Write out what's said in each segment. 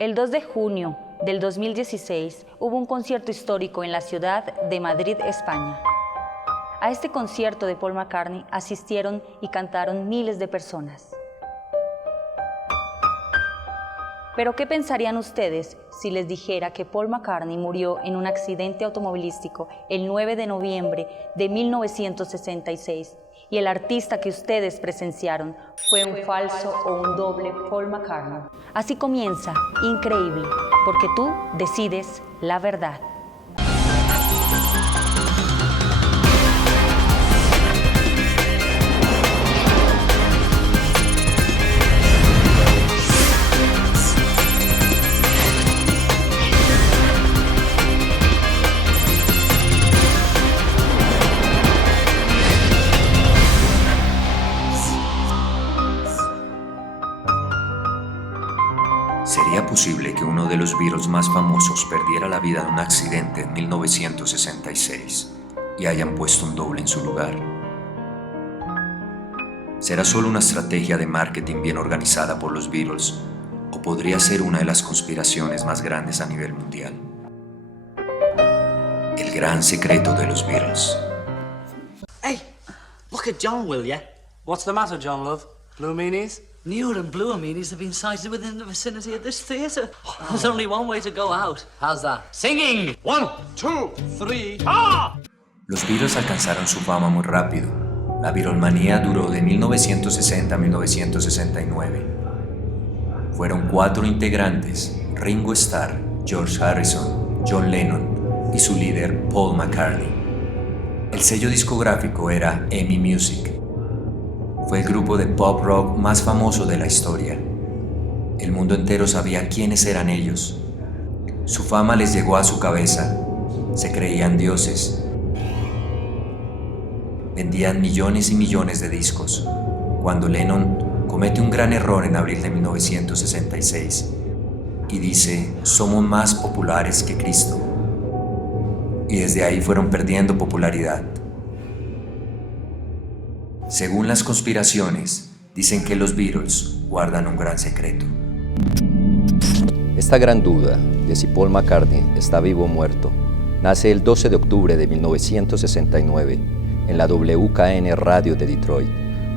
El 2 de junio del 2016 hubo un concierto histórico en la ciudad de Madrid, España. A este concierto de Paul McCartney asistieron y cantaron miles de personas. Pero ¿qué pensarían ustedes si les dijera que Paul McCartney murió en un accidente automovilístico el 9 de noviembre de 1966 y el artista que ustedes presenciaron fue un falso o un doble Paul McCartney? Así comienza Increíble, porque tú decides la verdad. ¿Sería posible que uno de los Beatles más famosos perdiera la vida en un accidente en 1966 y hayan puesto un doble en su lugar? ¿Será solo una estrategia de marketing bien organizada por los Beatles o podría ser una de las conspiraciones más grandes a nivel mundial? El gran secreto de los Beatles. Hey, look at John, will ya? What's the matter, John, love? Blue meanies? Newer and bluer meanies have been sighted within the vicinity of this theatre. There's only one way to go out. How's that? Singing! 1, 2, 3, ah! Los Beatles alcanzaron su fama muy rápido. La Beatlemanía duró de 1960 a 1969. Fueron 4 integrantes: Ringo Starr, George Harrison, John Lennon y su líder Paul McCartney. El sello discográfico era EMI Music. Fue el grupo de pop rock más famoso de la historia. El mundo entero sabía quiénes eran ellos. Su fama les llegó a su cabeza. Se creían dioses. Vendían millones y millones de discos. Cuando Lennon comete un gran error en abril de 1966 y dice: "Somos más populares que Cristo". Y desde ahí fueron perdiendo popularidad. Según las conspiraciones, dicen que los Beatles guardan un gran secreto. Esta gran duda de si Paul McCartney está vivo o muerto nace el 12 de octubre de 1969 en la WKN Radio de Detroit,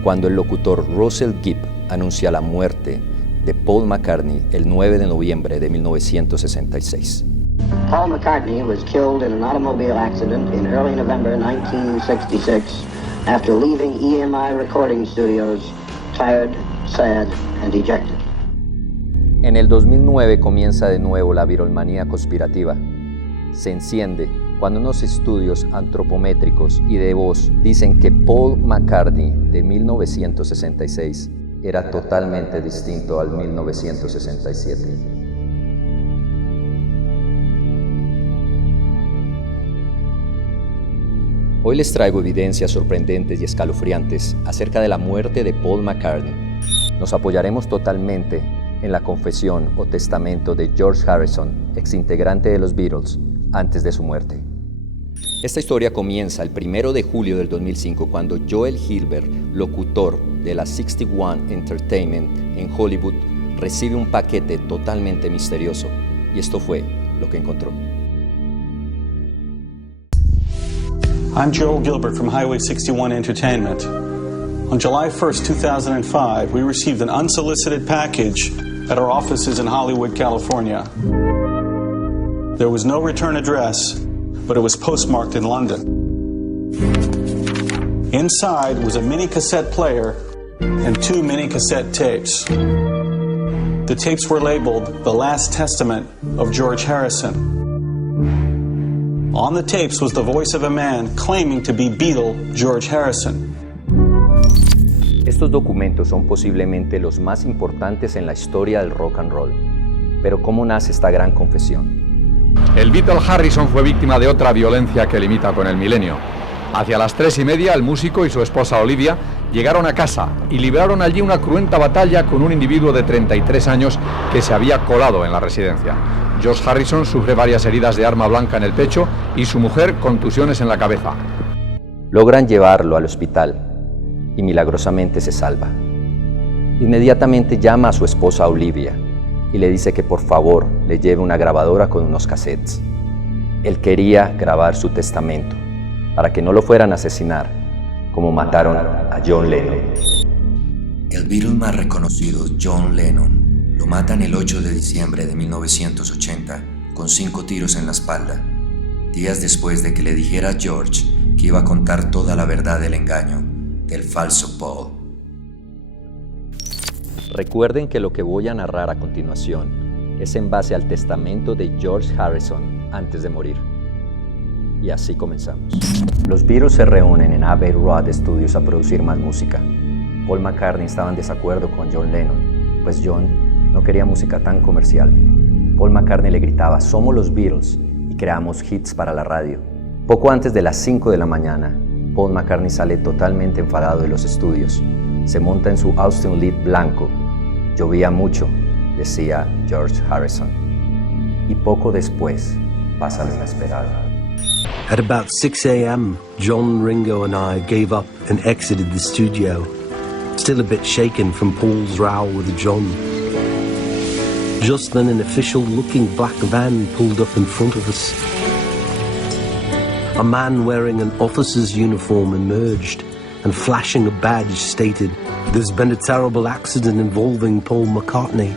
cuando el locutor Russell Gibb anuncia la muerte de Paul McCartney el 9 de noviembre de 1966. Paul McCartney was killed in an automobile accident in early November 1966 after leaving EMI Recording Studios, tired, sad, and dejected. En el 2009 comienza de nuevo la Beatlemanía conspirativa. Se enciende cuando unos estudios antropométricos y de voz dicen que Paul McCartney de 1966 era totalmente distinto al 1967. Hoy les traigo evidencias sorprendentes y escalofriantes acerca de la muerte de Paul McCartney. Nos apoyaremos totalmente en la confesión o testamento de George Harrison, exintegrante de los Beatles, antes de su muerte. Esta historia comienza el 1 de julio del 2005 cuando Joel Hilbert, locutor de la 61 Entertainment en Hollywood, recibe un paquete totalmente misterioso, y esto fue lo que encontró. I'm Joel Gilbert from Highway 61 Entertainment. On July 1st, 2005, we received an unsolicited package at our offices in Hollywood, California. There was no return address, but it was postmarked in London. Inside was a mini cassette player and 2 mini cassette tapes. The tapes were labeled The Last Testament of George Harrison. On the tapes was the voice of a man claiming to be Beatle George Harrison. Estos documentos son posiblemente los más importantes en la historia del rock and roll. Pero ¿cómo nace esta gran confesión? El Beatle Harrison fue víctima de otra violencia que limita con el milenio. Hacia las 3:30, el músico y su esposa Olivia llegaron a casa y libraron allí una cruenta batalla con un individuo de 33 años que se había colado en la residencia. George Harrison sufre varias heridas de arma blanca en el pecho y su mujer contusiones en la cabeza. Logran llevarlo al hospital y milagrosamente se salva. Inmediatamente llama a su esposa Olivia y le dice que por favor le lleve una grabadora con unos cassettes. Él quería grabar su testamento para que no lo fueran a asesinar, como mataron a John Lennon. El Beatle más reconocido, John Lennon, lo matan el 8 de diciembre de 1980 con 5 tiros en la espalda, días después de que le dijera a George que iba a contar toda la verdad del engaño, del falso Paul. Recuerden que lo que voy a narrar a continuación es en base al testamento de George Harrison antes de morir. Y así comenzamos. Los Beatles se reúnen en Abbey Road Studios a producir más música. Paul McCartney estaba en desacuerdo con John Lennon, pues John no quería música tan comercial. Paul McCartney le gritaba: "Somos los Beatles", y creamos hits para la radio. Poco antes de las 5 de la mañana, Paul McCartney sale totalmente enfadado de los estudios. Se monta en su Austin Lead blanco. Llovía mucho, decía George Harrison. Y poco después pasa lo inesperado. At about 6 a.m., John, Ringo and I gave up and exited the studio, still a bit shaken from Paul's row with John. Just then an official-looking black van pulled up in front of us. A man wearing an officer's uniform emerged and flashing a badge stated, "There's been a terrible accident involving Paul McCartney.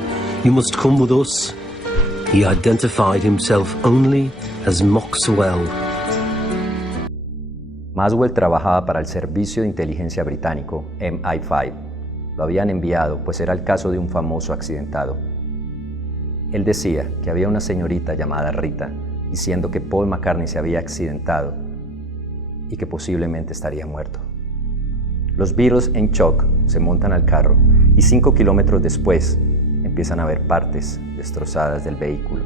You must come with us." He identified himself only as Maxwell. Maxwell trabajaba para el Servicio de Inteligencia Británico, MI5. Lo habían enviado, pues era el caso de un famoso accidentado. Él decía que había una señorita llamada Rita, diciendo que Paul McCartney se había accidentado y que posiblemente estaría muerto. Los Beatles, en shock, se montan al carro y 5 kilómetros después empiezan a ver partes destrozadas del vehículo.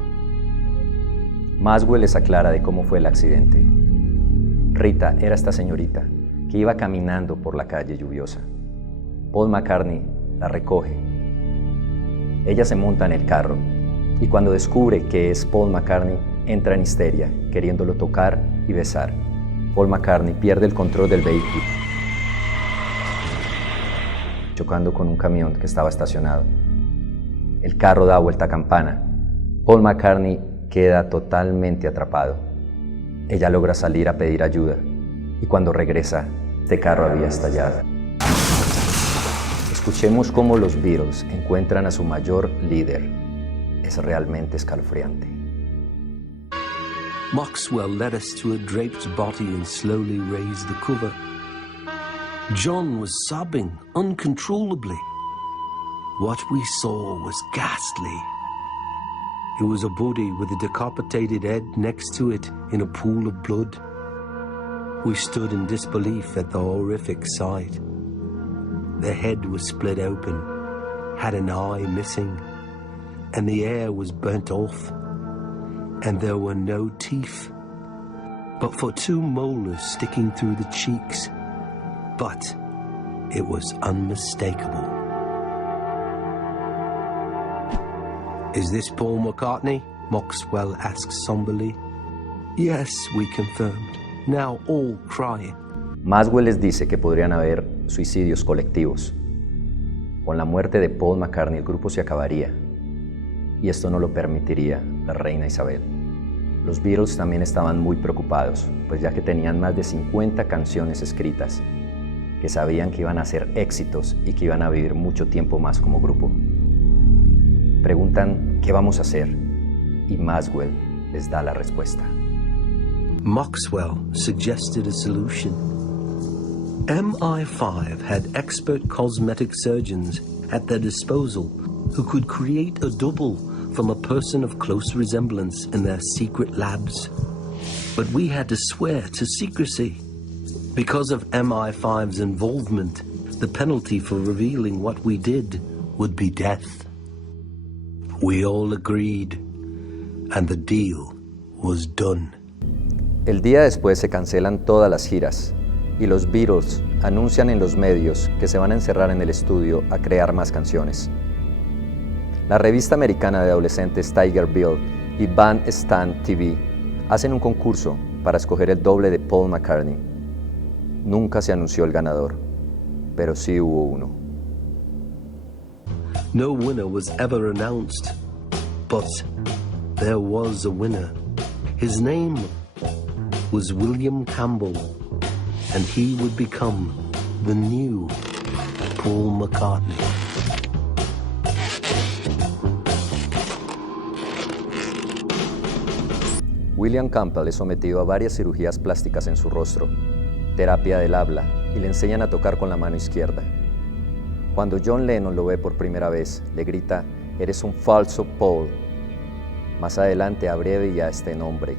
Maxwell les aclara de cómo fue el accidente. Rita era esta señorita que iba caminando por la calle lluviosa. Paul McCartney la recoge. Ella se monta en el carro y cuando descubre que es Paul McCartney, entra en histeria, queriéndolo tocar y besar. Paul McCartney pierde el control del vehículo, chocando con un camión que estaba estacionado. El carro da vuelta a campana. Paul McCartney queda totalmente atrapado. Ella logra salir a pedir ayuda y cuando regresa, este carro había estallado. Escuchemos cómo los Beatles encuentran a su mayor líder. Es realmente escalofriante. Maxwell led us to a draped body and slowly raised the cover. John was sobbing uncontrollably. What we saw was ghastly. It was a body with a decapitated head next to it in a pool of blood. We stood in disbelief at the horrific sight. The head was split open, had an eye missing, and the hair was burnt off, and there were no teeth, but for 2 molars sticking through the cheeks. But it was unmistakable. "Is this Paul McCartney?" Maxwell asked somberly. "Yes," we confirmed, now all crying. Maxwell les dice que podrían haber suicidios colectivos. Con la muerte de Paul McCartney el grupo se acabaría, y esto no lo permitiría la reina Isabel. Los Beatles también estaban muy preocupados, pues ya que tenían más de 50 canciones escritas, que sabían que iban a ser éxitos y que iban a vivir mucho tiempo más como grupo. Preguntan qué vamos a hacer, y Maxwell les da la respuesta. Maxwell suggested a solution. MI5 had expert cosmetic surgeons at their disposal who could create a double from a person of close resemblance in their secret labs. But we had to swear to secrecy. Because of MI5's involvement, the penalty for revealing what we did would be death. We all agreed, and the deal was done. El día después se cancelan todas las giras y los Beatles anuncian en los medios que se van a encerrar en el estudio a crear más canciones. La revista americana de adolescentes Tiger Bill y Bandstand TV hacen un concurso para escoger el doble de Paul McCartney. Nunca se anunció el ganador, pero sí hubo uno. No winner was ever announced. But there was a winner. His name was William Campbell, and he would become the new Paul McCartney. William Campbell es sometido a varias cirugías plásticas en su rostro, terapia del habla, y le enseñan a tocar con la mano izquierda. Cuando John Lennon lo ve por primera vez, le grita: «Eres un falso Paul». Más adelante abrevia este nombre,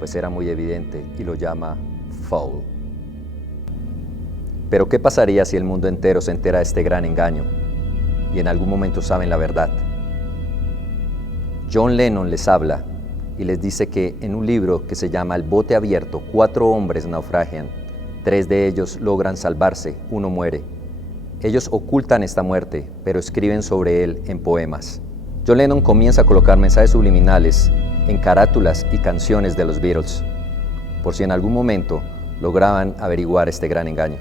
pues era muy evidente, y lo llama Foul. Pero ¿qué pasaría si el mundo entero se entera de este gran engaño y en algún momento saben la verdad? John Lennon les habla y les dice que en un libro que se llama El bote abierto, 4 hombres naufragian, 3 de ellos logran salvarse, 1 muere. Ellos ocultan esta muerte, pero escriben sobre él en poemas. John Lennon comienza a colocar mensajes subliminales en carátulas y canciones de los Beatles, por si en algún momento lograban averiguar este gran engaño.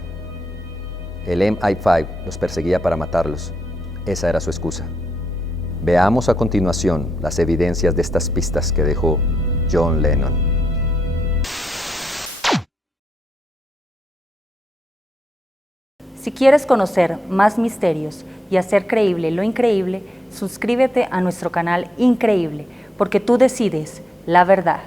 El MI5 los perseguía para matarlos. Esa era su excusa. Veamos a continuación las evidencias de estas pistas que dejó John Lennon. Si quieres conocer más misterios y hacer creíble lo increíble, suscríbete a nuestro canal Increíble, porque tú decides la verdad.